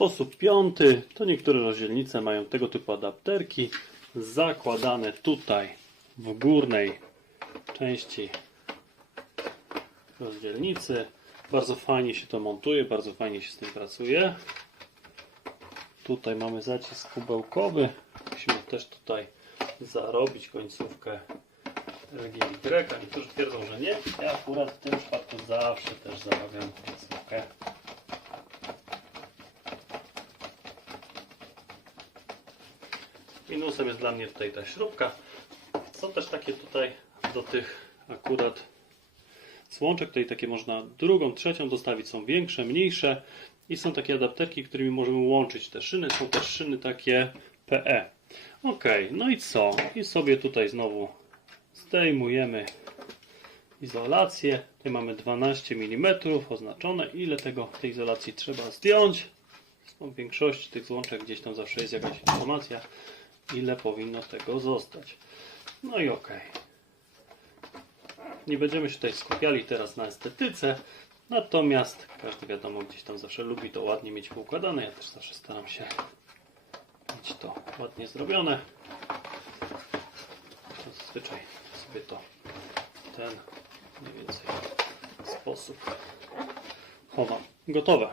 Sposób piąty, to niektóre rozdzielnice mają tego typu adapterki zakładane tutaj w górnej części rozdzielnicy. Bardzo fajnie się to montuje, bardzo fajnie się z tym pracuje. Tutaj mamy zacisk kubełkowy. Musimy też tutaj zarobić końcówkę RGY. Niektórzy twierdzą, że nie. Ja akurat w tym przypadku zawsze też zamawiam końcówkę. Minusem jest dla mnie tutaj ta śrubka. Są też takie tutaj do tych akurat Słączek tutaj takie można drugą, trzecią dostawić, są większe, mniejsze i są takie adapterki, którymi możemy łączyć te szyny. Są też szyny takie PE. Ok, no i co? I sobie tutaj znowu zdejmujemy izolację. Tutaj mamy 12 mm oznaczone. Ile tego tej izolacji trzeba zdjąć? W większości tych złączek gdzieś tam zawsze jest jakaś informacja, ile powinno tego zostać. No i okej. Nie będziemy się tutaj skupiali teraz na estetyce, natomiast każdy wiadomo gdzieś tam zawsze lubi to ładnie mieć poukładane. Ja też zawsze staram się mieć to ładnie zrobione. Zazwyczaj sobie to ten mniej więcej sposób chowam. Gotowe.